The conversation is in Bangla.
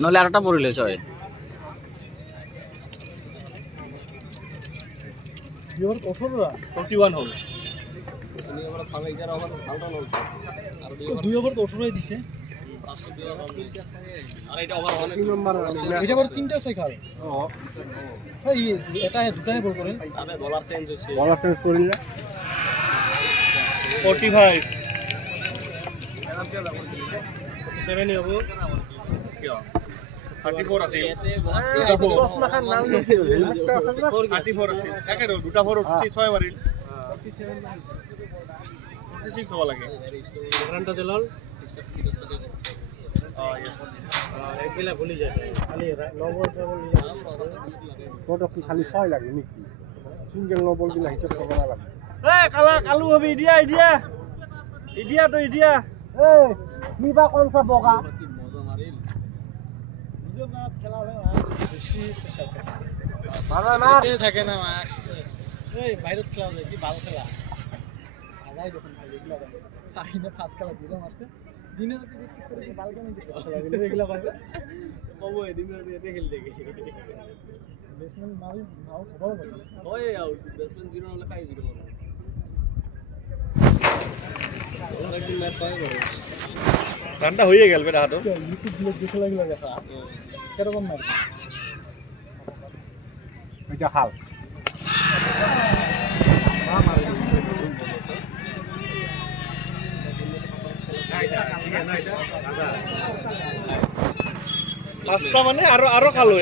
নহলে আরেকটা পড়িলে ছয় ইওর 21 হল দুই ওভার তো 18 দিছে আর এটা ওভার অনেক নম্বর এটা বড় তিনটা ছয় খাল এই এটা দুটাই বল করেন তবে বলার চেঞ্জ করিলে 45 47 হবে কি 34 আছে এটা বস মাখান নাল 34 আছে একে দুটা ফর 6 মারিল 47 46 হওয়া লাগে রানটা দিলল একলা ভুলি যায় খালি নবল ট্রাভেল কত কি খালি 6 লাগে নাকি সিঙ্গেল নবল দিলা হিসাব করব না লাগে এই কালা কালু হবে ইডিয়া ইডিয়া ইডিয়া তো ইডিয়া এই নিবা কোনটা বগা মজা মারিল বুঝো না খেলা হয় বেশি প্রেসার মারা না থাকে না ম্যাক্স এই বাইরে চলে যায় কি ভালো খেলা আগাই যখন এগুলা সাইনে ফাস্ট খেলা জিরো মারছে দিনে রাতে প্র্যাকটিস করে কি বালকানি দিতে খেলা গেল এগুলা পাবে কবো দিনে রাতে খেলতে গিয়ে ব্যাটসম্যান নাও খবর না ওই আউট ব্যাটসম্যান জিরো হলে কাই জিরো মারবে একদিন ম্যাচ পায় বড় রানটা হয়ে গেল বেটা হাটো ইউটিউব গুলো যে খেলাগুলো দেখা কিরকম মার এটা হাল পাঁচটা মানে আরো খালো